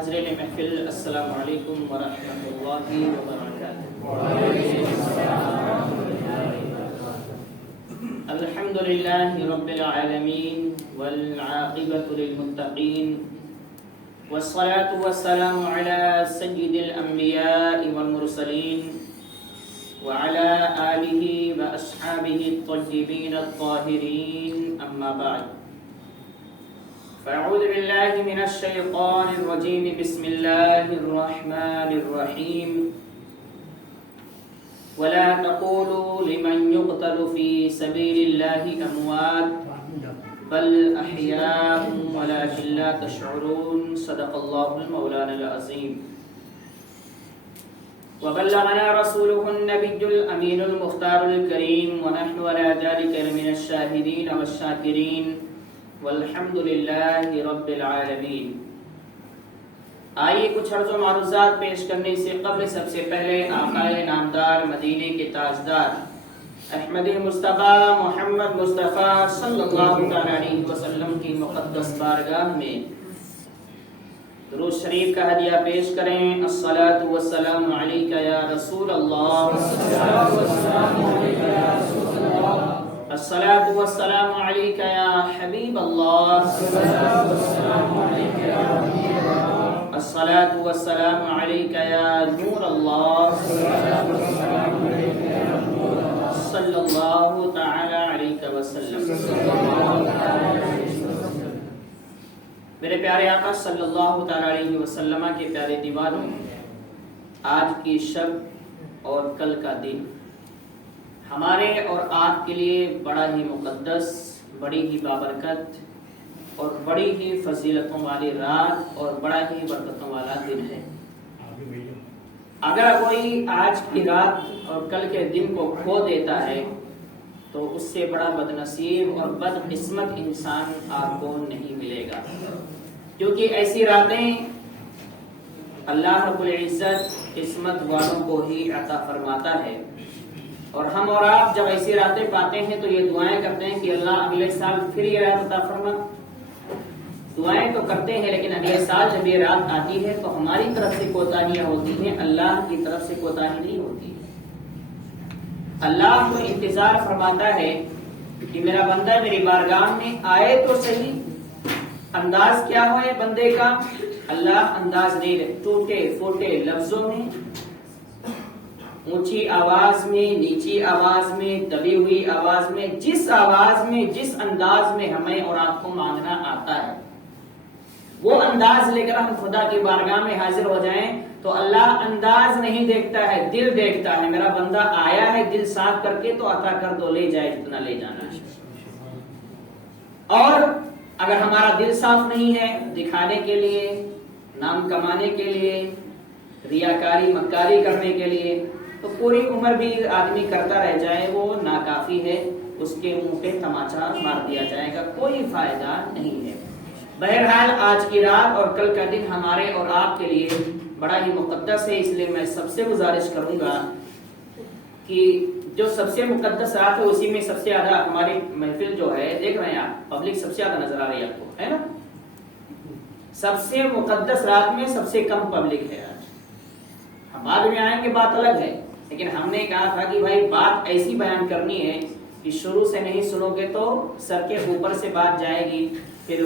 حاضرین محفل السلام علیکم ورحمۃ اللہ وبرکاتہ۔ الحمد للہ رب العالمین والعاقبۃ للمتقین والصلاة والسلام علی سید الانبیاء والمرسلین وعلى آلہ واصحابہ الطیبین الطاہرین، اما بعد فاعوذ باللہ من الشیطان الرجیم، بسم اللہ الرحمن الرحیم۔ ولا تقولوا لمن يقتل في سبيل الله اموات بل احياء ولكن لا تشعرون، صدق الله المولانا العظیم۔ وبلغنا رسوله النبي الامين المختار الكريم، ونحن على ذلك لمن الشاهدين والشاكرين، والحمد للہ رب العالمین۔ آئیے کچھ عرض و معروضات پیش کرنے سے قبل سب سے پہلے آقا نامدار مدینے کے تاجدار احمد مصطفیٰ محمد مصطفیٰ صلی اللہ علیہ وسلم کی مقدس بارگاہ میں درود شریف کا ہدیہ پیش کریں۔ الصلاۃ والسلام علیک یا رسول اللہ، الصلاۃ والسلام علیک یا حبیب اللہ، الصلاۃ والسلام علیک یا نور اللہ، صلی اللہ تعالی علیہ وسلم۔ میرے پیارے آقا صلی اللہ تعالی علیہ وسلم کے پیارے دیوانوں، آج کی شب اور کل کا دن ہمارے اور آپ کے لیے بڑا ہی مقدس، بڑی ہی بابرکت اور بڑی ہی فضیلتوں والی رات اور بڑا ہی برکتوں والا دن ہے۔ اگر کوئی آج کی رات اور کل کے دن کو کھو دیتا ہے تو اس سے بڑا بد نصیب اور بد قسمت انسان آپ کو نہیں ملے گا، کیونکہ ایسی راتیں اللہ رب العزت قسمت والوں کو ہی عطا فرماتا ہے۔ اور ہم اور آپ جب ایسی راتیں پاتے ہیں تو یہ دعائیں کرتے ہیں کہ اللہ اگلے سال پھر یہ رات عطا فرما۔ دعائیں تو کرتے ہیں لیکن اگلے سال جب یہ رات آتی ہے تو ہماری طرف سے کوتاہیاں ہوتی ہیں، اللہ کی طرف سے کوتاہی نہیں ہوتی۔ اللہ کو انتظار فرماتا ہے کہ میرا بندہ میری بارگاہ میں آئے تو صحیح۔ انداز کیا ہو ہے بندے کا؟ اللہ انداز نہیں رہے، ٹوٹے پھوٹے لفظوں میں، اونچی آواز میں، نیچی آواز میں، دبی ہوئی آواز میں، جس انداز میں ہمیں اور آپ کو مانگنا آتا ہے وہ انداز لے کر ہم خدا کی بارگاہ میں حاضر ہو جائیں تو اللہ انداز نہیں دیکھتا ہے، دل دیکھتا ہے۔ میرا بندہ آیا ہے دل صاف کر کے تو عطا کر دو، لے جائے جتنا لے جانا ہے۔ اور اگر ہمارا دل صاف نہیں ہے، دکھانے کے لیے، نام کمانے کے لیے، ریاکاری مکاری کرنے کے لیے، تو پوری عمر بھی آدمی کرتا رہ جائے وہ ناکافی ہے، اس کے منہ پہ تماچا مار دیا جائے گا، کوئی فائدہ نہیں ہے۔ بہرحال آج کی رات اور کل کا دن ہمارے اور آپ کے لیے بڑا ہی مقدس ہے، اس لیے میں سب سے گزارش کروں گا کہ جو سب سے مقدس رات ہے اسی میں سب سے زیادہ ہماری محفل جو ہے، دیکھ رہے ہیں آپ، پبلک سب سے زیادہ نظر آ رہی ہے آپ کو، ہے نا؟ سب سے مقدس رات میں سب سے کم پبلک ہے آج۔ ہم بعد میں آئیں گے، بات الگ ہے، لیکن ہم نے کہا تھا کہ بھائی بات ایسی بیان کرنی ہے کہ شروع سے نہیں سنو گے تو سر کے اوپر سے بات جائے گی، پھر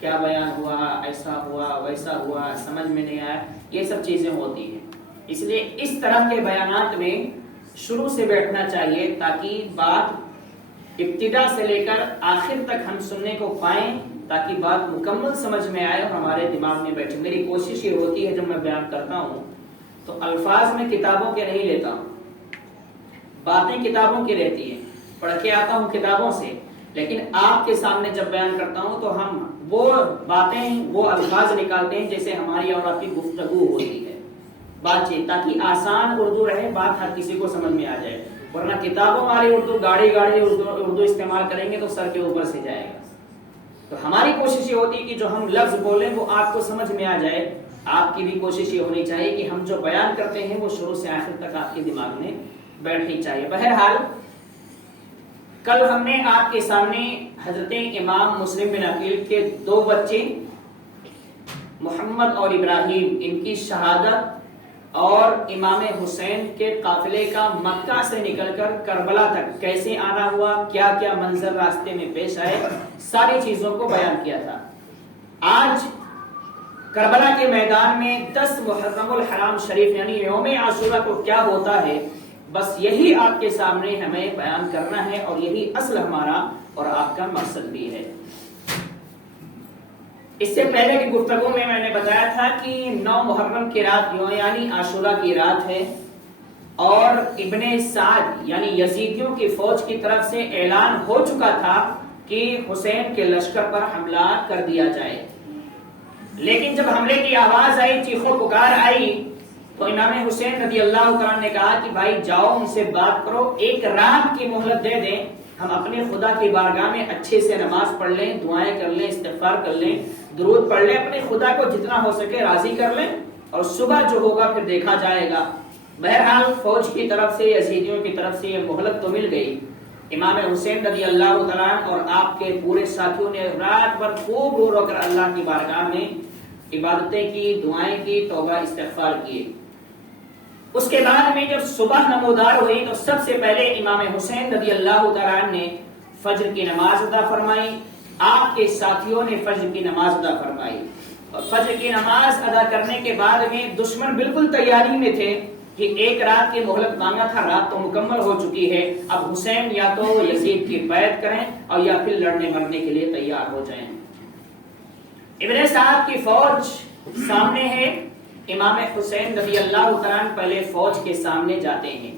کیا بیان ہوا، ایسا ہوا ویسا ہوا، سمجھ میں نہیں آیا، یہ سب چیزیں ہوتی ہیں۔ اس لیے اس طرح کے بیانات میں شروع سے بیٹھنا چاہیے تاکہ بات ابتدا سے لے کر آخر تک ہم سننے کو پائیں، تاکہ بات مکمل سمجھ میں آئے اور ہمارے دماغ میں بیٹھے۔ میری کوشش یہ ہوتی ہے جب میں بیان کرتا ہوں تو الفاظ میں کتابوں کے نہیں لیتا ہوں، باتیں کتابوں کی رہتی ہیں، پڑھ کے آتا ہوں کتابوں سے، لیکن آپ کے سامنے جب بیان کرتا ہوں تو ہم وہ باتیں، وہ الفاظ نکالتے ہیں جیسے ہماری اور آپ کی گفتگو ہوتی ہے، بات چیت، تاکہ آسان اردو رہے، بات ہر کسی کو سمجھ میں آ جائے۔ ورنہ کتابوں والی اردو، گاڑی اردو استعمال کریں گے تو سر کے اوپر سے جائے گا۔ تو ہماری کوشش یہ ہوتی ہے کہ جو ہم لفظ بولیں وہ آپ کو سمجھ میں آ جائے۔ آپ کی بھی کوشش یہ ہونی چاہیے کہ ہم جو بیان کرتے ہیں وہ شروع سے آخر تک آپ کے دماغ میں بیٹھنی چاہیے۔ بہرحال کل ہم نے آپ کے سامنے حضرت امام مسلم بن عقیل کے دو بچے محمد اور ابراہیم ان کی شہادت اور امام حسین کے قافلے کا مکہ سے نکل کر کربلا تک کیسے آنا ہوا، کیا کیا منظر راستے میں پیش آئے، ساری چیزوں کو بیان کیا تھا۔ آج کربلا کے میدان میں 10 محرم الحرام شریف یعنی یوم عاشورہ کو کیا ہوتا ہے، بس یہی آپ کے سامنے ہمیں بیان کرنا ہے، اور یہی اصل ہمارا اور آپ کا مقصد بھی ہے۔ اس سے پہلے کی گفتگو میں نے بتایا تھا کہ 9 محرم کی رات یعنی عاشورہ کی رات ہے، اور ابن سعد یعنی یزیدیوں کی فوج کی طرف سے اعلان ہو چکا تھا کہ حسین کے لشکر پر حملہ کر دیا جائے، لیکن جب حملے کی آواز آئی، چیخو پکار آئی، تو امام حسین رضی اللہ تعالیٰ نے کہا کہ بھائی جاؤ ان سے بات کرو، ایک رات کی مہلت دے دیں، ہم اپنے خدا کی بارگاہ میں اچھے سے نماز پڑھ لیں، دعائیں کر لیں، استغفار کر لیں، درود پڑھ لیں، اپنے خدا کو جتنا ہو سکے راضی کر لیں، اور صبح جو ہوگا پھر دیکھا جائے گا۔ بہرحال فوج کی طرف سے، یزیدیوں کی طرف سے یہ مہلت تو مل گئی۔ امام حسین رضی اللہ تعالیٰ اور آپ کے پورے ساتھیوں نے رات بھر خوب رو رو کر اللہ کی بارگاہ میں عبادتیں کی، دعائیں کی، توبہ استغفار کیے۔ اس کے بعد میں جب صبح نمودار ہوئی تو سب سے پہلے امام حسین رضی اللہ تعالیٰ نے فجر کی نماز ادا فرمائی، آپ کے ساتھیوں نے فجر کی نماز ادا فرمائی، اور فجر کی نماز ادا کرنے کے بعد میں دشمن بالکل تیاری میں تھے کہ ایک رات کی مہلت مانگا تھا، رات تو مکمل ہو چکی ہے، اب حسین یا تو یزید کی بیعت کریں اور یا پھر لڑنے مرنے کے لیے تیار ہو جائیں۔ ابن سعد کی فوج سامنے ہے، امام حسین رضی اللہ تعالیٰ پہلے فوج کے سامنے جاتے ہیں،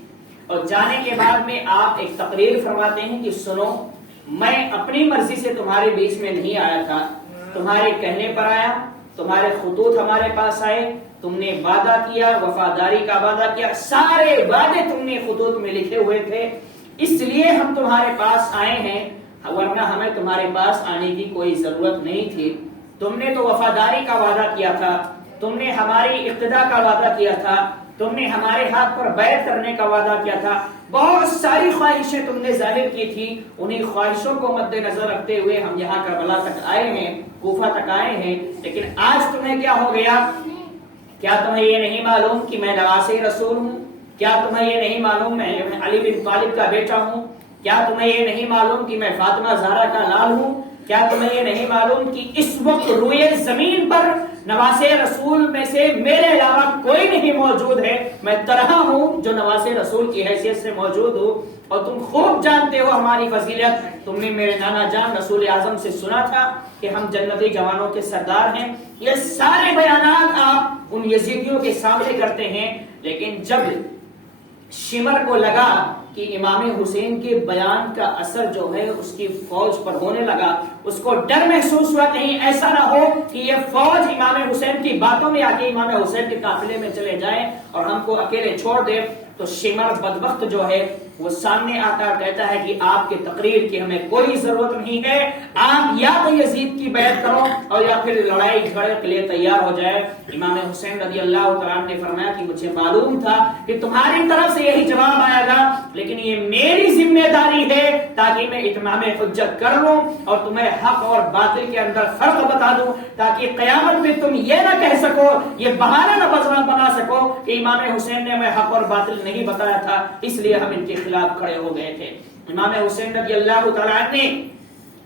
اور جانے کے بعد میں آپ ایک تقریر فرماتے ہیں کہ سنو، میں اپنی مرضی سے تمہارے بیچ میں نہیں آیا تھا، تمہارے کہنے پر آیا، تمہارے خطوط ہمارے پاس آئے، تم نے وعدہ کیا، وفاداری کا وعدہ کیا، سارے وعدے تم نے خطوط میں لکھے ہوئے تھے، اس لیے ہم تمہارے پاس آئے ہیں، ورنہ ہمیں تمہارے پاس آنے کی کوئی ضرورت نہیں تھی۔ تم نے تو وفاداری کا وعدہ کیا تھا، تم نے ہماری اقتداء کا وعدہ کیا تھا، تم نے ہمارے ہاتھ پر بیعت کرنے کا وعدہ کیا تھا، بہت ساری خواہشیں تم نے ظاہر کی تھی، انہی خواہشوں کو مد نظر رکھتے ہوئے ہم یہاں کربلا تک آئے ہیں، کوفہ تک آئے ہیں، لیکن آج تمہیں کیا ہو گیا؟ کیا تمہیں یہ نہیں معلوم کہ میں نواسے رسول ہوں؟ کیا تمہیں یہ نہیں معلوم میں علی بن طالب کا بیٹا ہوں؟ کیا تمہیں یہ نہیں معلوم کہ میں فاطمہ زہرا کا لال ہوں؟ کیا تمہیں یہ نہیں معلوم کہ اس وقت روئے زمین پر نواسے رسول میں سے میرے علاوہ کوئی نہیں موجود ہے، میں تنہا ہوں جو نواسے رسول کی حیثیت سے موجود ہوں، اور تم خوب جانتے ہو ہماری فضیلت، تم نے میرے نانا جان رسول اعظم سے سنا تھا کہ ہم جنتی جوانوں کے سردار ہیں۔ یہ سارے بیانات آپ ان یزیدیوں کے سامنے کرتے ہیں، لیکن جب شمر کو لگا کہ امام حسین کے بیان کا اثر جو ہے اس کی فوج پر ہونے لگا، اس کو ڈر محسوس ہوا کہیں ایسا نہ ہو کہ یہ فوج امام حسین کی باتوں میں آ کے امام حسین کے قافلے میں چلے جائیں اور ہم کو اکیلے چھوڑ دے، تو شمر بدبخت جو ہے وہ سامنے آتا کہتا ہے کہ آپ کے تقریر کی ہمیں کوئی ضرورت نہیں ہے، آپ یا تو یزید کی بیعت کرو اور یا پھر لڑائی جھگڑے کے لیے تیار ہو جائے۔ امام حسین رضی اللہ تعالیٰ نے فرمایا کہ مجھے معلوم تھا کہ تمہاری طرف سے یہی جواب آئے گا، لیکن یہ میری ذمہ داری ہے تاکہ میں اتمام حجت کر لوں اور تمہیں حق اور باطل کے اندر فرق بتا دوں، تاکہ قیامت میں تم یہ نہ کہہ سکو، یہ بہانہ نہ بنا سکو کہ امام حسین نے ہمیں حق اور باطل نہیں بتایا تھا، اس لیے ہم ان کے خلاف کھڑے ہو گئے تھے۔ امام حسین رضی اللہ تعالیٰ نے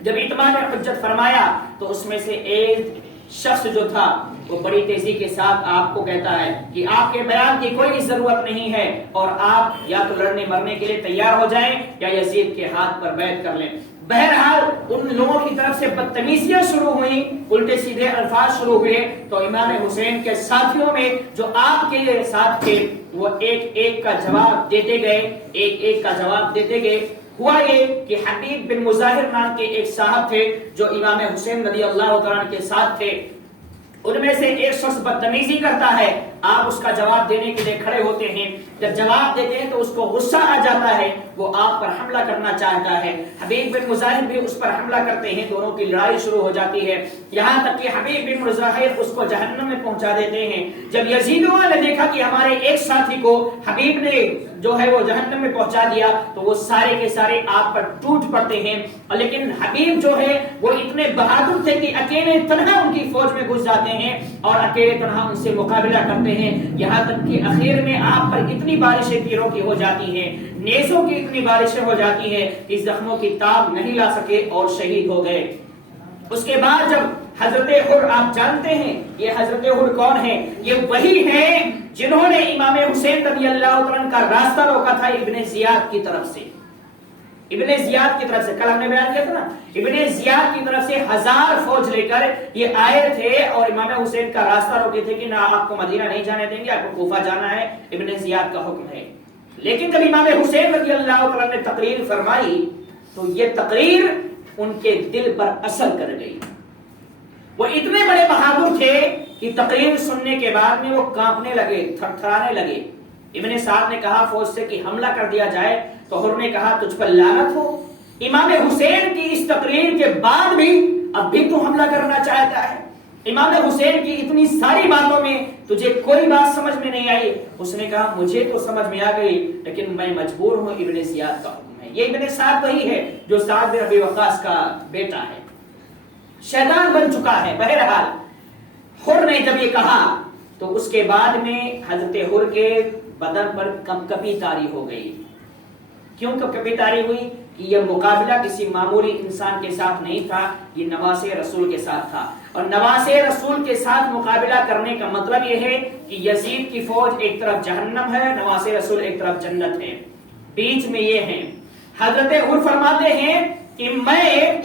جب اتمام حجت فرمایا تو اس میں سے ایک شخص جو تھا وہ بڑی تیزی کے ساتھ آپ کو کہتا ہے کہ آپ کے بیان کی کوئی ضرورت نہیں ہے، اور آپ یا تو لڑنے مرنے کے لیے تیار ہو جائیں یا یزید کے ہاتھ پر بیعت کر لیں۔ بہرحال ان لوگوں کی طرف سے بدتمیزیاں شروع ہوئیں، الٹے سیدھے الفاظ شروع ہوئے، تو امام حسین کے ساتھیوں میں جو آپ کے ساتھ تھے وہ ایک ایک کا جواب دیتے گئے، ایک ایک کا جواب دیتے گئے۔ ہوا یہ کہ حبیب بن مظاہر نام کے ایک صاحب تھے جو امام حسین رضی اللہ تعالیٰ کے ساتھ تھے، ان میں سے ایک شخص بدتمیزی کرتا ہے آپ اس کا جواب دینے کے لیے کھڑے ہوتے ہیں. جب جواب دیتے ہیں تو اس کو غصہ آ جاتا ہے, وہ آپ پر حملہ کرنا چاہتا ہے. حبیب بن مظاہر بھی اس پر حملہ کرتے ہیں, دونوں کی لڑائی شروع ہو جاتی ہے, یہاں تک کہ حبیب بن مظاہر اس کو جہنم میں پہنچا دیتے ہیں. جب یزیدیوں نے دیکھا کہ ہمارے ایک ساتھی کو حبیب نے جو ہے وہ جہنم میں پہنچا دیا, تو وہ سارے کے سارے آپ پر ٹوٹ پڑتے ہیں. لیکن حبیب جو ہے وہ اتنے بہادر تھے کہ اکیلے تنہا ان کی فوج میں گھس جاتے ہیں اور اکیلے تنہا ان سے مقابلہ کرتے ہیں. یہاں تک کہ اخیر میں آپ پر اتنی بارشیں تیروں کی ہو جاتی ہیں, نیزوں کی اتنی بارشیں ہو جاتی ہیں کہ زخموں کی تاب نہیں لا سکے اور شہید ہو گئے. اس کے بعد جب حضرت حر, آپ جانتے ہیں یہ حضرت حر کون ہیں؟ یہ وہی ہیں جنہوں نے امام حسین رضی اللہ عنہ کا راستہ روکا تھا ابن زیاد کی طرف سے. ابن زیاد کی طرف سے, کل ہم نے بیان کیا تھا نا, ابن زیاد کی طرف سے 1000 فوج لے کر یہ آئے تھے اور امام حسین کا راستہ روکے تھے کہ نہ آپ کو مدینہ نہیں جانے دیں گے, آپ کو کوفہ جانا ہے, ابن زیاد کا حکم ہے. لیکن جب امام حسین رضی اللہ عنہ نے تقریر فرمائی تو یہ تقریر ان کے دل پر اثر کر گئی. وہ اتنے بڑے بہادر تھے کہ تقریر سننے کے بعد میں وہ کانپنے لگے, تھر تھرانے لگے. ابن سعد نے کہا فوج سے کہ حملہ کر دیا جائے, تو حر نے کہا تجھ پر لعنت ہو, امام حسین کی اس تقریر کے بعد بھی اب بھی تو حملہ کرنا چاہتا ہے. امام حسین کی اتنی ساری باتوں میں تجھے کوئی بات سمجھ میں نہیں آئی. اس نے کہا مجھے تو سمجھ میں آ گئی لیکن میں مجبور ہوں, ابن زیاد کا حکم ہے. یہ ابن سعد وہی ہے جو سعد بن ابی وقاص کا بیٹا ہے, شیطان بن چکا ہے. بہرحال حر نے جب یہ کہا تو اس کے بعد میں حضرت حر کے بدن پر کپکپی طاری ہو گئی. کیوں کپکپی طاری ہوئی؟ کہ یہ مقابلہ کسی معمولی انسان کے ساتھ نہیں تھا, یہ نواز رسول کے ساتھ تھا. اور نواز رسول کے ساتھ مقابلہ کرنے کا مطلب یہ ہے کہ یزید کی فوج ایک طرف جہنم ہے, نواز رسول ایک طرف جنت ہے, بیچ میں یہ ہیں. حضرت حر فرماتے ہیں کہ میں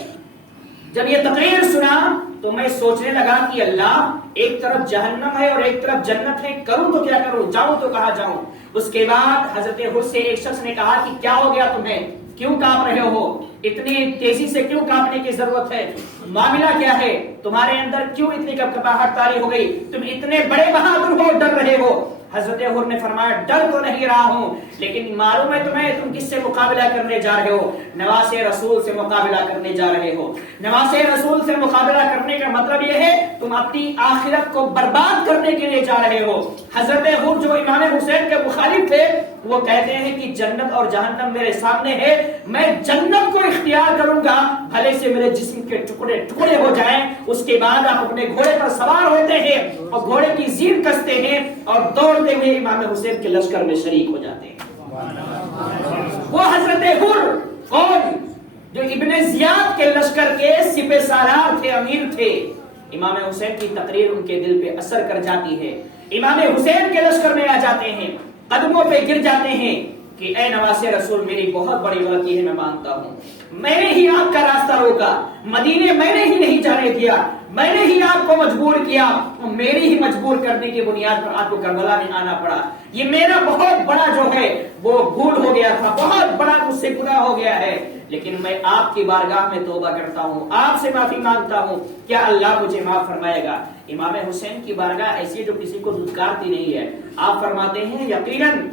جب یہ تقریر سنا تو میں سوچنے لگا کہ اللہ, ایک طرف جہنم ہے اور ایک طرف جنت ہے, کروں تو کیا کروں, جاؤں تو کہاں جاؤں. اس کے بعد حضرت حر سے ایک شخص نے کہا کہ کیا ہو گیا تمہیں, کیوں کانپ رہے ہو, اتنی تیزی سے کیوں کانپنے کی ضرورت ہے, معاملہ کیا ہے, تمہارے اندر کیوں اتنی کپکپاہٹ طاری ہو گئی, تم اتنے بڑے بہادر ہو, ڈر رہے ہو. حضرت حر نے فرمایا ڈر تو نہیں رہا ہوں, لیکن معلوم ہے تمہیں تم کس سے مقابلہ کرنے جا رہے ہو, نواز رسول سے مقابلہ کرنے جا رہے ہو. نواز رسول سے مقابلہ کرنے کا مطلب یہ ہے تم اپنی آخرت کو برباد کرنے کے لیے جا رہے ہو. حضرت حر جو امام حسین کے مخالف تھے وہ کہتے ہیں کہ جنت اور جہنم میرے سامنے ہے, میں جنت کو اختیار کروں گا, بھلے سے میرے جسم کے ٹکڑے ٹکڑے ہو جائیں. اس کے بعد آپ اپنے گھوڑے پر سوار ہوتے ہیں اور گھوڑے کی زین کستے ہیں اور دوڑتے ہوئے امام حسین کے لشکر میں شریک ہو جاتے ہیں. وہ حضرت حر کون, جو ابن زیاد کے لشکر کے سپہ سالار تھے, امیر تھے. امام حسین کی تقریر ان کے دل پہ اثر کر جاتی ہے, امام حسین کے لشکر میں آ جاتے ہیں, قدموں پہ گر جاتے ہیں کہ اے نواز رسول میری بہت بڑی غلطی ہے, میں مانتا ہوں, میں نے ہی آپ کا راستہ روکا, مدینے میں نے ہی نہیں جانے دیا, میں نے ہی آپ کو مجبور کیا, میری ہی مجبور کرنے کی بنیاد پر آپ کو کربلا میں آنا پڑا. یہ میرا بہت بڑا جو ہے وہ بھول ہو گیا تھا, بہت بڑا مجھ سے گناہ ہو گیا ہے, لیکن میں آپ کی بارگاہ میں توبہ کرتا ہوں, آپ سے معافی مانگتا ہوں, کیا اللہ مجھے معاف فرمائے گا. امام حسین کی بارگاہ ایسی جو کسی کو دھتکارتی نہیں ہے. آپ فرماتے ہیں یقیناً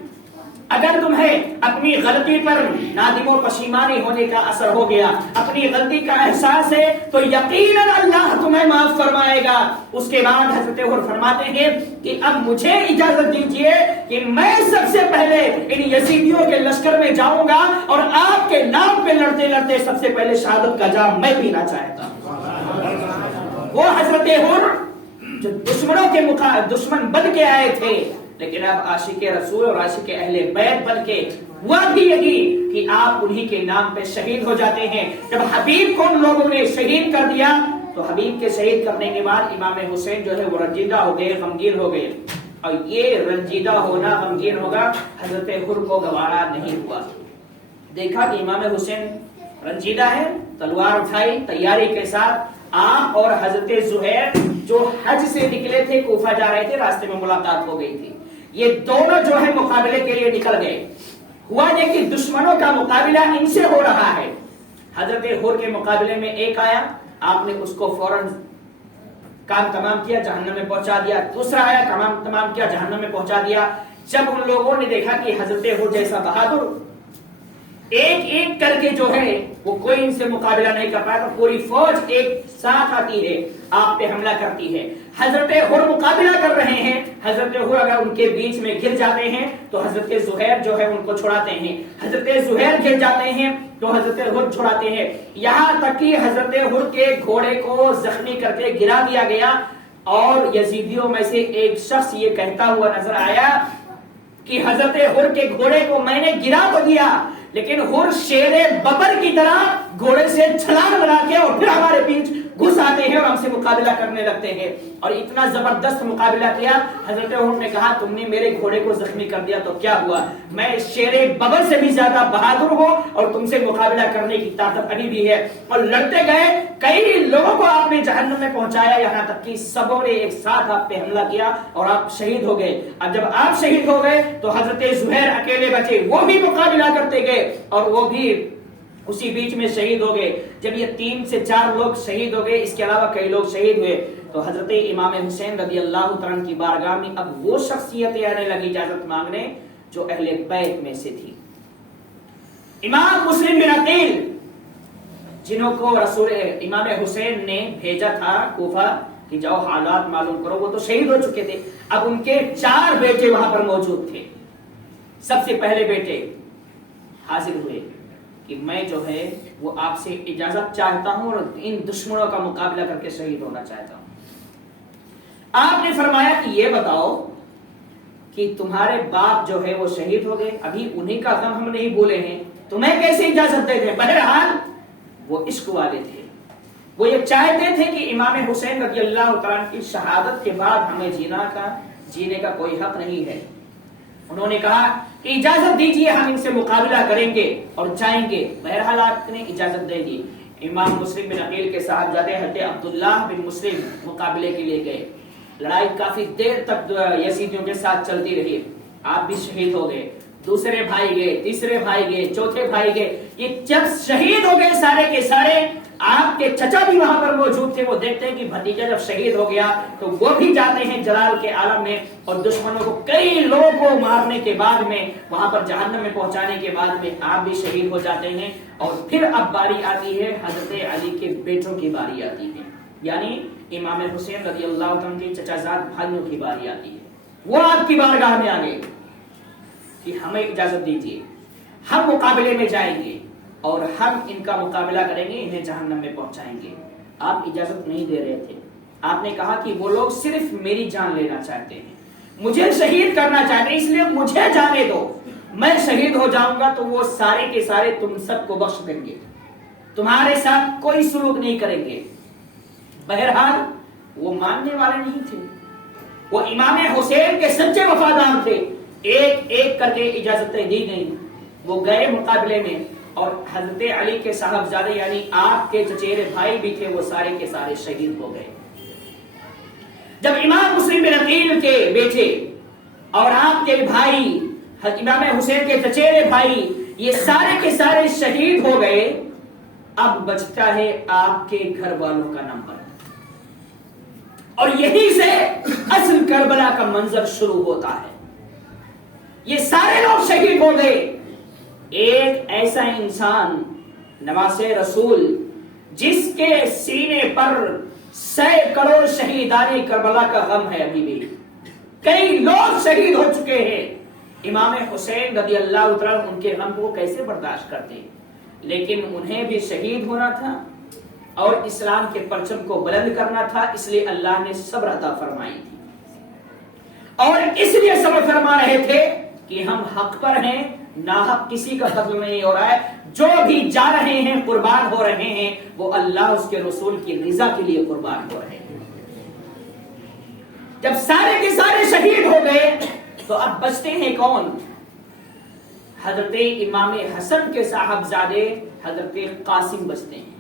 اگر تمہیں اپنی غلطی پر نادم و پشیمانی ہونے کا اثر ہو گیا, اپنی غلطی کا احساس ہے, تو یقیناً اللہ تمہیں معاف فرمائے گا. اس کے بعد حضرت حر فرماتے ہیں کہ اب مجھے اجازت دیجیے کہ میں سب سے پہلے ان یزیدیوں کے لشکر میں جاؤں گا اور آپ کے نام پہ لڑتے لڑتے سب سے پہلے شہادت کا جام میں پینا چاہتا ہوں. وہ حضرت حر جو دشمنوں کے دشمن بن کے آئے تھے, لیکن اب عاشق رسول اور عاشق اہل بیت بن کے ہوا بھی یہی کہ آپ انہی کے نام پہ شہید ہو جاتے ہیں. جب حبیب کو ان لوگوں نے شہید کر دیا تو حبیب کے شہید کرنے کے بعد امام حسین جو ہے وہ رنجیدہ ہو گئے, غمگین ہو گئے. اور یہ رنجیدہ ہونا, غمگین ہوگا حضرت حر کو گوارا نہیں ہوا. دیکھا کہ امام حسین رنجیدہ ہے, تلوار اٹھائی تیاری کے ساتھ. آپ اور حضرت زہیر جو حج سے نکلے تھے, کوفہ جا رہے تھے, راستے میں ملاقات ہو گئی تھی. یہ دونوں جو ہے مقابلے کے لیے نکل گئے. ہوا یہ کہ دشمنوں کا مقابلہ ان سے ہو رہا ہے. حضرت حر کے مقابلے میں ایک آیا, آپ نے اس کو فوراً کام تمام کیا جہنم میں پہنچا دیا، دوسرا آیا کام تمام کیا جہنم میں پہنچا دیا۔ جب ان لوگوں نے دیکھا کہ حضرت ہود جیسا بہادر ایک ایک کر کے جو ہے وہ کوئی ان سے مقابلہ نہیں کر پایا، تو پوری فوج ایک ساتھ آتی ہے، آپ پہ حملہ کرتی ہے۔ حضرت ہود مقابلہ کر رہے ہیں، حضرت ہود اگر ان کے بیچ میں گر جاتے ہیں تو حضرت زہیر جو ہے ان کو چھڑاتے ہیں، حضرت زہیر گر جاتے ہیں تو حضرت ہود چھڑاتے ہیں، یہاں تک کہ حضرت ہود کے گھوڑے کو زخمی کر کے گرا دیا گیا۔ اور یزیدیوں میں سے ایک شخص یہ کہتا ہوا نظر آیا کہ حضرت ہود کے گھوڑے کو میں نے گرا تو دیا، لیکن ہود شیر ببر کی طرح گھوڑے سے چھلانگ لگا کے اور پھر ہمارے بیچ گھس آتے ہیں اور ہم سے مقابلہ کرنے لگتے ہیں۔ اور اتنا زبردست مقابلہ کیا، حضرت ہود نے کہا تم نے میرے گھوڑے کو زخمی کر دیا تو کیا ہوا، میں شیر ببر سے بھی زیادہ بہادر ہوں اور تم سے مقابلہ کرنے کی طاقت ابھی بھی ہے۔ اور لڑتے گئے، کئی لوگوں کو آپ نے جہنم میں پہنچایا، یہاں تک کہ سبوں نے ایک ساتھ آپ پہ حملہ کیا اور آپ شہید ہو گئے۔ اب جب آپ شہید ہو گئے تو حضرت زہیر اکیلے بچے، وہ بھی مقابلہ کرتے گئے اور وہ بھی اسی بیچ میں شہید ہو گئے۔ جب یہ 3 سے 4 لوگ شہید ہو گئے، اس کے علاوہ کئی لوگ شہید ہوئے، تو حضرت امام حسین رضی اللہ تعالیٰ عنہ کی بارگاہ میں اب وہ شخصیتیں آنے لگی اجازت مانگنے جو اہل بیت میں سے تھی۔ امام مسلم بن عقیل، جنہوں کو رسول امام حسین نے بھیجا تھا کوفہ کہ جاؤ حالات معلوم کرو، وہ تو شہید ہو چکے تھے، اب ان کے 4 بیٹے وہاں پر موجود تھے۔ سب سے پہلے بیٹے حاضر ہوئے کہ میں جو ہے وہ آپ سے اجازت چاہتا ہوں اور ان دشمنوں کا مقابلہ کر کے شہید ہونا چاہتا ہوں۔ آپ نے فرمایا کہ یہ بتاؤ کہ تمہارے باپ جو ہے وہ شہید ہو گئے، ابھی انہی کا غم ہم نہیں بھولے ہیں، تمہیں کیسے اجازت دے دیں؟ بہرحال وہ عشق والے تھے، وہ یہ چاہتے تھے کہ امام حسین رضی اللہ تعالیٰ کی شہادت کے بعد ہمیں جینے کا کوئی حق نہیں ہے۔ انہوں نے کہا کہ اجازت دیجیے، ہم ان سے مقابلہ کریں گے اور جائیں گے۔ بہرحال آپ نے اجازت دے دی۔ امام مسلم بن عقیل کے صاحبزادے حضرت عبداللہ بن مسلم مقابلے کے لیے گئے۔ لڑائی کافی دیر تک یزیدیوں کے ساتھ چلتی رہی، آپ بھی شہید ہو گئے، دوسرے بھائی گئے، تیسرے بھائی گئے، چوتھے بھائی گئے۔ یہ جب شہید ہو گئے سارے کے سارے، آپ کے چچا بھی وہاں پر موجود تھے، وہ دیکھتے ہیں کہ بھتیجا جب شہید ہو گیا تو وہ بھی جاتے ہیں جلال کے عالم میں، اور دشمنوں کو کئی لوگوں کو مارنے کے بعد میں وہاں پر جہنم میں پہنچانے کے بعد میں آپ بھی شہید ہو جاتے ہیں۔ اور پھر اب باری آتی ہے حضرت علی کے بیٹوں کی باری آتی ہے، یعنی امام حسین رضی اللہ عنہ کے چچا زاد بھائیوں کی باری آتی ہے۔ وہ آپ کی بارگاہ میں آ گئے کہ ہمیں اجازت دیجیے، ہم مقابلے میں جائیں گے اور ہم ان کا مقابلہ کریں گے، انہیں جہنم میں پہنچائیں گے۔ آپ اجازت نہیں دے رہے تھے، آپ نے کہا کہ وہ لوگ صرف میری جان لینا چاہتے ہیں، مجھے شہید کرنا چاہتے ہیں، اس لیے مجھے جانے دو، میں شہید ہو جاؤں گا تو وہ سارے کے سارے تم سب کو بخش دیں گے، تمہارے ساتھ کوئی سلوک نہیں کریں گے۔ بہرحال وہ ماننے والے نہیں تھے، وہ امام حسین کے سچے وفادار تھے۔ ایک ایک کر کے اجازتیں دی گئیں، وہ گئے مقابلے میں، اور حضرت علی کے صاحبزادے یعنی آپ کے چچیرے بھائی بھی تھے، وہ سارے کے سارے شہید ہو گئے۔ جب امام مسلم بن عقیل کے بیٹے اور آپ کے بھائی امام حسین کے چچیرے بھائی یہ سارے کے سارے شہید ہو گئے، اب بچتا ہے آپ کے گھر والوں کا نمبر، اور یہی سے اصل کربلا کا منظر شروع ہوتا ہے۔ یہ سارے لوگ شہید ہو گئے، ایک ایسا انسان نواسہ رسول جس کے سینے پر 100 کروڑ شہیدان کربلا کا غم ہے، ابھی بھی کئی لوگ شہید ہو چکے ہیں۔ امام حسین رضی اللہ تعالیٰ ان کے غم کو کیسے برداشت کرتے، لیکن انہیں بھی شہید ہونا تھا اور اسلام کے پرچم کو بلند کرنا تھا، اس لیے اللہ نے صبر عطا فرمائی تھی، اور اس لیے صبر فرما رہے تھے کہ ہم حق پر ہیں، ناحق کسی کا قتل نہیں ہو رہا ہے، جو بھی جا رہے ہیں قربان ہو رہے ہیں وہ اللہ اس کے رسول کی رضا کے لیے قربان ہو رہے ہیں۔ جب سارے کے سارے شہید ہو گئے تو اب بچتے ہیں کون؟ حضرت امام حسن کے صاحبزادے حضرت قاسم بچتے ہیں۔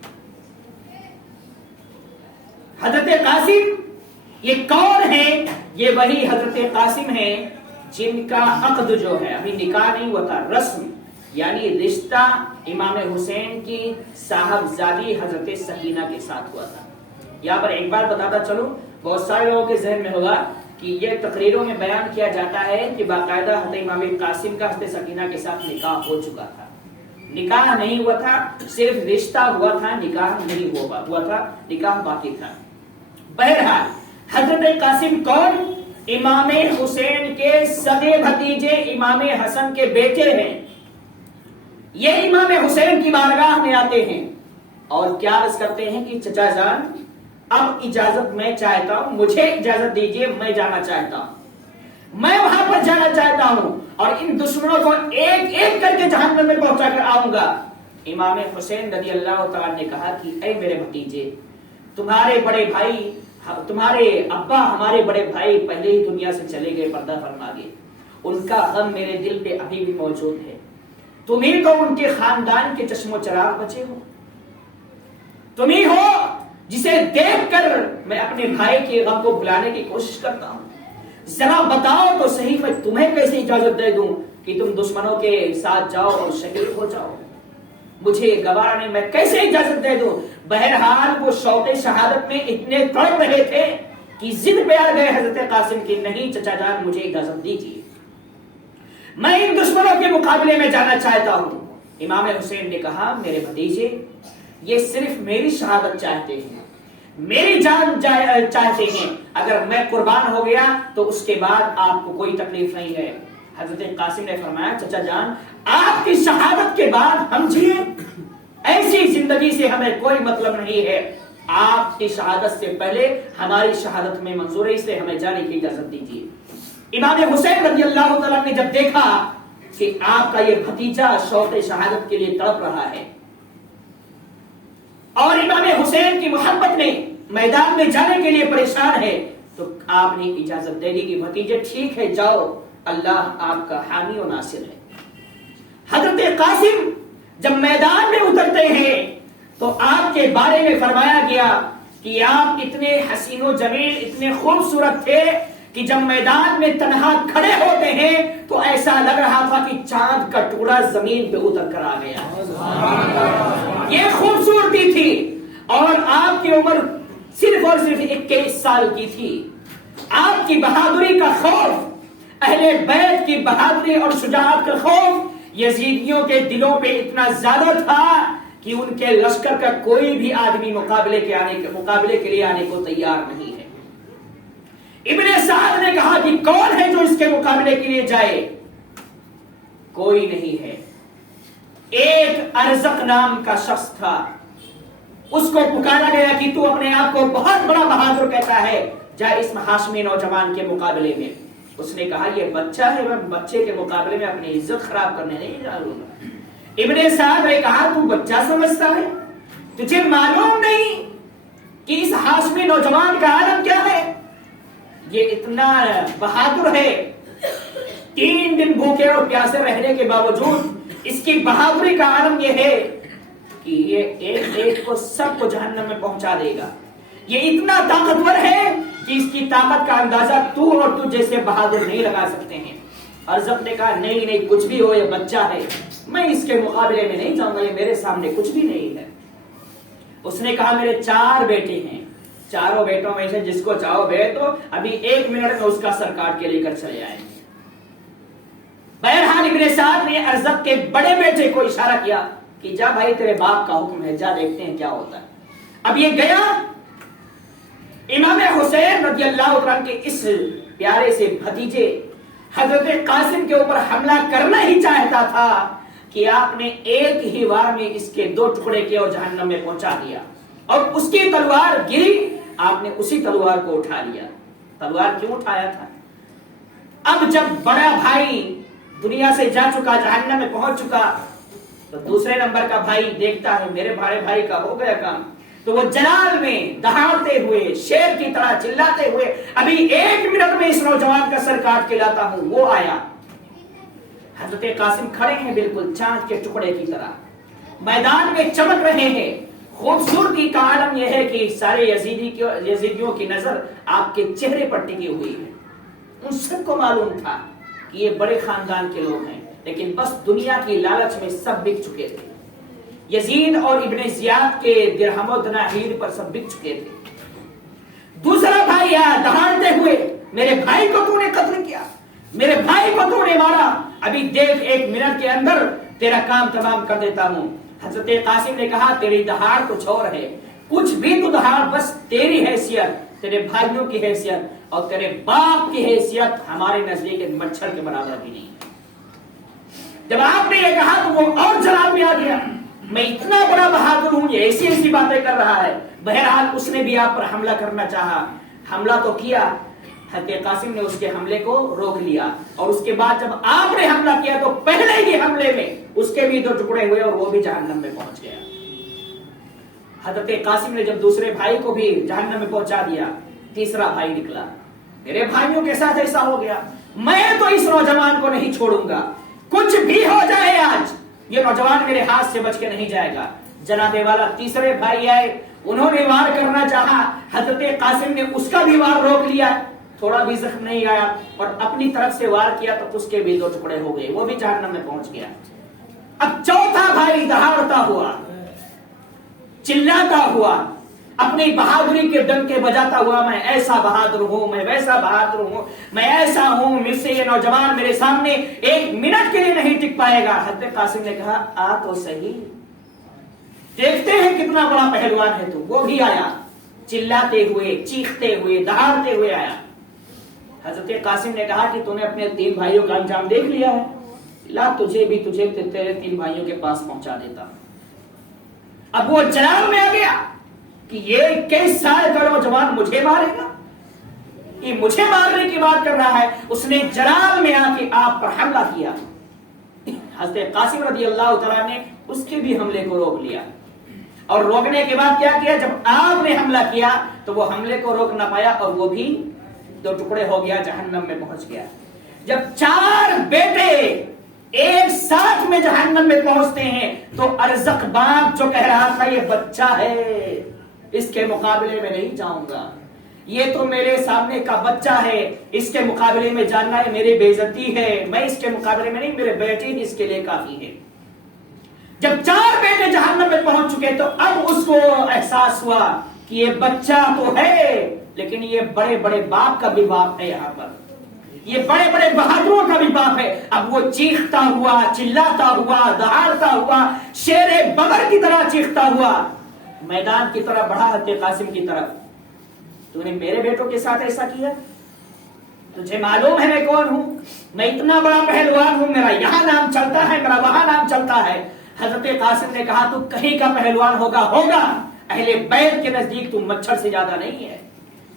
حضرت قاسم یہ کون ہے؟ یہ وہی حضرت قاسم ہیں جن کا عقد جو ہے ابھی نکاح نہیں ہوا تھا، رسم یعنی رشتہ امام حسین کی صاحبزادی حضرت سکینہ کے ساتھ ہوا تھا۔ یہاں پر ایک بات بتاتا چلوں، بہت سارے لوگوں کے ذہن میں ہوگا کہ یہ تقریروں میں بیان کیا جاتا ہے کہ باقاعدہ حضرت امام قاسم کا حضرت سکینہ کے ساتھ نکاح ہو چکا تھا. نکاح نہیں ہوا تھا، صرف رشتہ ہوا تھا، نکاح نہیں ہوا تھا، نکاح باقی تھا. بہرحال حضرت قاسم کون؟ امام حسین کے سگے بھتیجے امام حسن کے بیٹے ہیں. یہ امام حسین کی بارگاہ میں آتے ہیں اور کیا عرض کرتے ہیں کہ چچا جان اب اجازت میں چاہتا ہوں، مجھے اجازت دیجیے، میں جانا چاہتا ہوں، میں وہاں پر جانا چاہتا ہوں اور ان دشمنوں کو ایک ایک کر کے جہنم میں پہنچا کر آؤں گا. امام حسین رضی اللہ تعالیٰ نے کہا کہ اے میرے بھتیجے، تمہارے بڑے بھائی، تمہارے ابا ہمارے بڑے بھائی پہلے ہی دنیا سے چلے گئے، پردہ فرما گئے، ان کا غم میرے دل پہ ابھی بھی موجود ہے. تمہیں تو ان کے خاندان کے چشم و چراغ بچے ہو، تمہیں ہو جسے دیکھ کر میں اپنے بھائی کے غم کو بھلانے کی کوشش کرتا ہوں. ذرا بتاؤ تو صحیح میں تمہیں کیسے اجازت دے دوں کہ تم دشمنوں کے ساتھ جاؤ اور شہید ہو جاؤ؟ مجھے گوارا نہیں، میں کیسے اجازت دے دوں؟ بہرحال وہ شوق شہادت میں اتنے تڑپ رہے تھے کہ ضد پہ آ گئے حضرت قاسم کی، نہیں چچا جان مجھے اجازت دیجیے، میں ان دشمنوں کے مقابلے میں جانا چاہتا ہوں. امام حسین نے کہا میرے بھتیجے یہ صرف میری شہادت چاہتے ہیں، میری جان چاہتے ہیں، اگر میں قربان ہو گیا تو اس کے بعد آپ کو کوئی تکلیف نہیں ہے. حضرت قاسم نے فرمایا چچا جان آپ کی شہادت کے بعد ہم جیے، ایسی زندگی سے ہمیں کوئی مطلب نہیں ہے، آپ کی شہادت سے پہلے ہماری شہادت میں منظور ہے، اس لیے ہمیں جانے کی اجازت دیجیے. امام حسین رضی اللہ تعالیٰ نے جب دیکھا کہ آپ کا یہ بھتیجا شوق شہادت کے لیے تڑپ رہا ہے اور امام حسین کی محبت میں میدان میں جانے کے لیے پریشان ہے، تو آپ نے اجازت دے دی کہ بھتیجے ٹھیک ہے جاؤ، اللہ آپ کا حامی و ناصر ہے. حضرت قاسم جب میدان میں اترتے ہیں تو آپ کے بارے میں فرمایا گیا کہ آپ اتنے حسین و جمیل، اتنے خوبصورت تھے کہ جب میدان میں تنہا کھڑے ہوتے ہیں تو ایسا لگ رہا تھا کہ چاند کا ٹکڑا زمین پہ اتر کر آ گیا. یہ خوبصورتی تھی اور آپ کی عمر صرف اور صرف 21 سال کی تھی. آپ کی بہادری کا خوف، اہل بیت کی بہادری اور شجاعت کا خوف یزیدیوں کے دلوں پہ اتنا زیادہ تھا کہ ان کے لشکر کا کوئی بھی آدمی مقابلے کے لیے آنے کو تیار نہیں ہے. ابن سعد نے کہا کہ کون ہے جو اس کے مقابلے کے لیے جائے؟ کوئی نہیں ہے. ایک ارزق نام کا شخص تھا، اس کو پکارا گیا کہ تو اپنے آپ کو بہت بڑا بہادر کہتا ہے، جا اس ہاشمی نوجوان کے مقابلے میں. اس نے کہا یہ بچہ ہے، میں بچے کے مقابلے میں اپنی عزت خراب کرنے نہیں جا رہا ہوں. ابن سعد نے کہا تو بچہ سمجھتا ہے، تجھے معلوم نہیں کہ اس ہاشمی نوجوان کا عالم کیا ہے؟ یہ اتنا بہادر ہے، 3 دن بھوکے اور پیاسے رہنے کے باوجود اس کی بہادری کا عالم یہ ہے کہ یہ ایک ایک کو سب کو جہنم میں پہنچا دے گا. یہ اتنا طاقتور ہے کہ اس کی طاقت کا اندازہ تو اور تو جیسے بہادر نہیں لگا سکتے ہیں. ارزق نے کہا نہیں کچھ بھی ہو یہ بچہ ہے، میں اس کے مقابلے میں نہیں جاؤں گا، یہ میرے سامنے کچھ بھی نہیں ہے. اس نے کہا میرے 4 بیٹے ہیں، چاروں بیٹوں میں سے جس کو چاہو بھیج دو، ابھی 1 منٹ میں اس کا سر کاٹ کے لے کر چلے آئیں گے. بہرحال ابن سعد نے ارزق کے بڑے بیٹے کو اشارہ کیا کہ جا بھائی تیرے باپ کا حکم ہے، جا دیکھتے ہیں کیا ہوتا ہے. اب یہ گیا، امام حسین رضی اللہ عنہ کے اس پیارے سے بھتیجے حضرت قاسم کے اوپر حملہ کرنا ہی چاہتا تھا کہ آپ نے ایک ہی وار میں اس کے 2 ٹکڑے کیے اور جہنم میں پہنچا دیا. اور اس کی تلوار گری، آپ نے اسی تلوار کو اٹھا لیا. تلوار کیوں اٹھایا تھا؟ اب جب بڑا بھائی دنیا سے جا چکا، جہنم میں پہنچ چکا، تو دوسرے نمبر کا بھائی دیکھتا ہے میرے بڑے بھائی کا ہو گیا کام، تو وہ جلال میں دہاڑتے ہوئے شیر کی طرح چلاتے ہوئے ابھی 1 منٹ میں اس نوجوان کا سر کاٹ کے لاتا ہوں. وہ آیا، حضرت قاسم کھڑے ہیں بالکل چاند کے ٹکڑے کی طرح، میدان میں چمک رہے ہیں. خوبصورتی کا عالم یہ ہے کہ سارے یزیدیوں کی نظر آپ کے چہرے پر ٹکی ہوئی ہے. ان سب کو معلوم تھا کہ یہ بڑے خاندان کے لوگ ہیں، لیکن بس دنیا کی لالچ میں سب بک چکے تھے. یزید اور ابن زیاد کے درہم و دنانیر پر سب بک چکے تھے. دوسرا بھائی آیا دہاڑتے ہوئے، میرے بھائی کو تو نے قتل کیا، میرے بھائی کو تو نے مارا، ابھی دیکھ 1 منٹ کے اندر تیرا کام تمام کر دیتا ہوں۔ حضرت قاسم نے کہا تیری دہاڑ کچھ اور ہے، کچھ بھی تو دہاڑ، بس تیری حیثیت، تیرے بھائیوں کی حیثیت اور تیرے باپ کی حیثیت ہمارے نزدیک ایک مچھر کے برابر بھی نہیں۔ جب آپ نے یہ کہا تو وہ اور جلال میں آ گیا، میں اتنا بڑا بہادر ہوں، یہ ایسی ایسی باتیں کر رہا ہے۔ بہرحال اس نے بھی آپ پر حملہ کرنا چاہا، حملہ تو کیا، حضرت قاسم نے اس کے حملے کو روک لیا، اور اس کے بعد جب آپ نے حملہ کیا تو پہلے ہی حملے میں اس کے بھی 2 ٹکڑے ہوئے اور وہ بھی جہنم میں پہنچ گیا۔ حضرت قاسم نے جب دوسرے بھائی کو بھی جہنم میں پہنچا دیا، تیسرا بھائی نکلا، میرے بھائیوں کے ساتھ ایسا ہو گیا، میں تو اس نوجوان کو نہیں چھوڑوں گا، کچھ بھی ہو جائے آج یہ نوجوان میرے ہاتھ سے بچ کے نہیں جائے گا۔ جناب والا تیسرے بھائی آئے، انہوں نے وار کرنا چاہا، حضرت قاسم نے اس کا بھی وار روک لیا، تھوڑا بھی زخم نہیں آیا، اور اپنی طرف سے وار کیا تو اس کے بھی 2 ٹکڑے ہو گئے، وہ بھی جہنم میں پہنچ گیا۔ اب چوتھا بھائی دہاڑتا ہوا، چلاتا ہوا، اپنی بہادری کے ڈنکے بجاتا ہوا، میں ایسا بہادر ہوں، میں ویسا بہادر ہوں، میں ایسا ہوں، مجھ سے یہ نوجوان میرے سامنے 1 منٹ کے لیے نہیں ٹک پائے گا۔ حضرت قاسم نے کہا آ تو صحیح، دیکھتے ہیں کتنا بڑا پہلوان ہے تو۔ وہ بھی آیا، چلاتے ہوئے، چیختے ہوئے، دہاڑتے ہوئے آیا۔ حضرت قاسم نے کہا کہ تو نے اپنے 3 بھائیوں کا انجام دیکھ لیا ہے، لا تجھے تیرے 3 بھائیوں کے پاس پہنچا دیتا۔ اب وہ جلال میں آ گیا کہ یہ 21 سال کا نوجوان مجھے مارے گا، یہ مجھے مارنے کی بات کر رہا ہے۔ اس نے جلال میں آ کے آپ پر حملہ کیا۔ حضرت قاسم رضی اللہ تعالیٰ نے اس کے بھی حملے کو روک لیا، اور روکنے کے بعد کیا کیا، جب آپ نے حملہ کیا تو وہ حملے کو روک نہ پایا اور وہ بھی 2 ٹکڑے ہو گیا، جہنم میں پہنچ گیا۔ جب 4 بیٹے ایک ساتھ میں جہنم میں پہنچتے ہیں تو ارزق باپ جو کہہ رہا تھا یہ بچہ ہے، اس کے مقابلے میں نہیں جاؤں گا، یہ تو میرے سامنے کا بچہ ہے، اس کے مقابلے میں جاننا ہے میری بے عزتی ہے، میں اس کے مقابلے میں نہیں، میرے بیٹے ہی اس کے لیے کافی ہے۔ جب 4 بیٹے جہنم میں پہنچ چکے تو اب اس کو احساس ہوا کہ یہ بچہ تو ہے لیکن یہ بڑے بڑے باپ کا بھی باپ ہے، یہاں پر یہ بڑے بڑے بہادروں کا بھی باپ ہے۔ اب وہ چیختا ہوا، چلاتا ہوا، دہاڑتا ہوا، شیر بغر کی طرح چیختا ہوا میدان کی طرف بڑھا، حضرت قاسم کی طرف، تو نے میرے بیٹوں کے ساتھ ایسا کیا؟ تجھے معلوم ہے میں کون ہوں؟ میں اتنا بڑا پہلوان ہوں، میرا یہاں نام چلتا ہے، میرا وہاں نام چلتا ہے۔ حضرت قاسم نے کہا تو کہیں کا پہلوان ہوگا، اہل بیت کے نزدیک تو مچھر سے زیادہ نہیں ہے،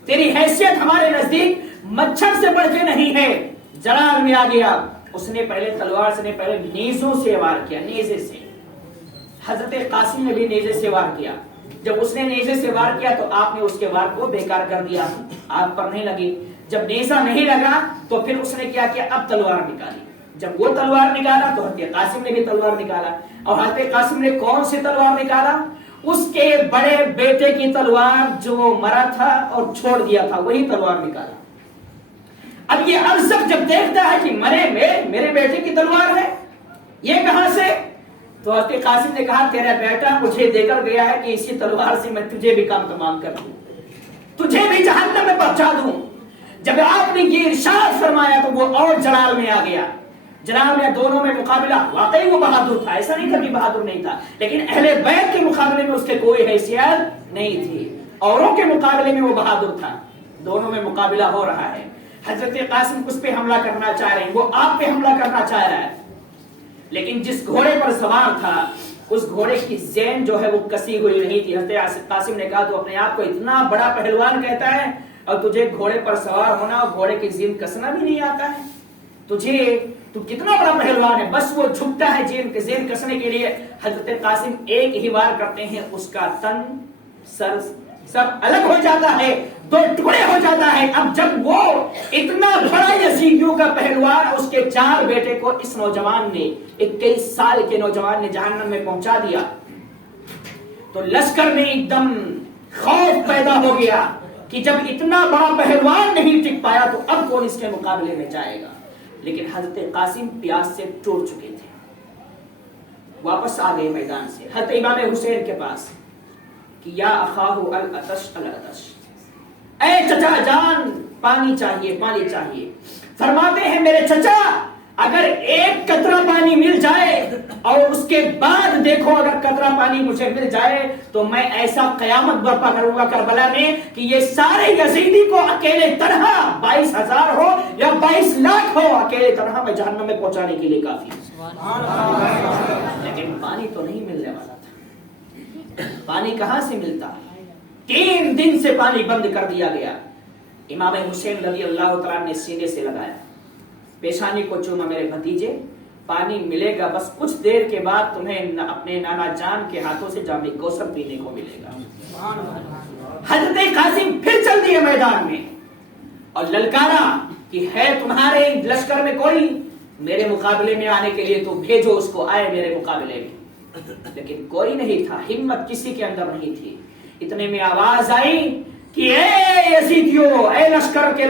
تیری حیثیت ہمارے نزدیک مچھر سے بڑھ کے نہیں ہے۔ جلال میں آ گیا، اس نے پہلے تلوار سے پہلے نیزوں سے وار کیا، نیزے سے۔ حضرت قاسم نے بھی نیزے سے وار کیا، جب اس نے نیزے سے وار کیا تو آپ نے اس کے وار کو بیکار کر دیا، آپ پر نہیں لگی۔ جب نیزہ نہیں لگا تو پھر اس نے کیا کیا، اب تلوار نکالی، جب وہ تلوار نکالا تو حضرت قاسم نے بھی تلوار نکالا، اور حضرت قاسم نے کون سی تلوار نکالا؟ اس کے بڑے بیٹے کی تلوار جو مرا تھا اور چھوڑ دیا تھا، وہی تلوار نکالا۔ اب یہ ارزق جب دیکھتا ہے کہ میرے بیٹے کی تلوار ہے، یہ کہاں سے؟ تو حضرت قاسم نے کہا تیرا بیٹا مجھے دے کر گیا ہے کہ اسی تلوار سے میں تجھے بھی کام تمام کر دوں، تجھے بھی جہنم میں پہنچا دوں۔ جب آپ نے یہ ارشاد فرمایا تو وہ اور جلال میں آ گیا۔ جلال میں دونوں میں مقابلہ، واقعی وہ بہادر تھا، ایسا نہیں کبھی بہادر نہیں تھا، لیکن اہل بیت کے مقابلے میں اس کے کوئی حیثیت نہیں تھی، اوروں کے مقابلے میں وہ بہادر تھا۔ دونوں میں مقابلہ ہو رہا ہے، حضرت قاسم اس پہ حملہ کرنا چاہ رہے ہیں، وہ آپ پہ حملہ کرنا چاہ رہا ہے، لیکن جس گھوڑے پر سوار تھا اس گھوڑے کی زین جو ہے وہ کسی ہوئی نہیں تھی۔ حضرت قاسم نے کہا تو اپنے آپ کو اتنا بڑا پہلوان کہتا ہے اور تجھے گھوڑے پر سوار ہونا اور گھوڑے کی زین کسنا بھی نہیں آتا ہے، تو کتنا بڑا پہلوان ہے۔ بس وہ جھکتا ہے زین کسنے کے لیے، حضرت قاسم ایک ہی وار کرتے ہیں، اس کا تن سر سب الگ ہو جاتا ہے، 2 ٹکڑے ہو جاتا ہے۔ اب جب وہ اتنا بڑا یزیدیوں کا پہلوان اس کے 4 بیٹے کو اس نوجوان نے 21 سال کے نوجوان نے جہنم میں پہنچا دیا تو لشکر میں ایک دم خوف پیدا ہو گیا کہ جب اتنا بڑا پہلوان نہیں ٹک پایا تو اب کون اس کے مقابلے میں جائے گا۔ لیکن حضرت قاسم پیاس سے ٹوٹ چکے تھے، واپس آ گئے میدان سے حضرت امام حسین کے پاس کہ یا اخاہ العطش العطش، اے چچا جان پانی چاہیے پانی چاہیے. فرماتے ہیں میرے چچا اگر ایک قطرہ پانی مل جائے اور اس کے بعد دیکھو اگر قطرہ پانی مجھے مل جائے تو میں ایسا قیامت برپا کروں گا کربلا میں کہ یہ سارے یزیدی کو اکیلے تنہا 22,000 ہو یا 22 لاکھ ہو اکیلے تنہا میں جہنم میں پہنچانے کے لیے کافی. لیکن پانی تو نہیں ملنے والا تھا. پانی کہاں سے ملتا؟ 3 دن سے پانی بند کر دیا گیا. امام حسین رضی اللہ تعالیٰ نے سینے سے لگایا, پیشانی کو چوما, میرے بھتیجے پانی ملے گا, بس کچھ دیر کے بعد تمہیں اپنے نانا جان کے ہاتھوں سے جام کوثر پینے کو ملے گا. حضرت قاسم پھر چل دیے میدان میں اور للکارا کہ ہے تمہارے لشکر میں کوئی میرے مقابلے میں آنے کے لیے تو بھیجو اس کو آئے میرے مقابلے میں. لیکن کوئی نہیں تھا, ہمت کسی کے اندر نہیں تھی. اتنے میں آواز آئی کہ اے یزیدیو, اے لشکر کے لوگ,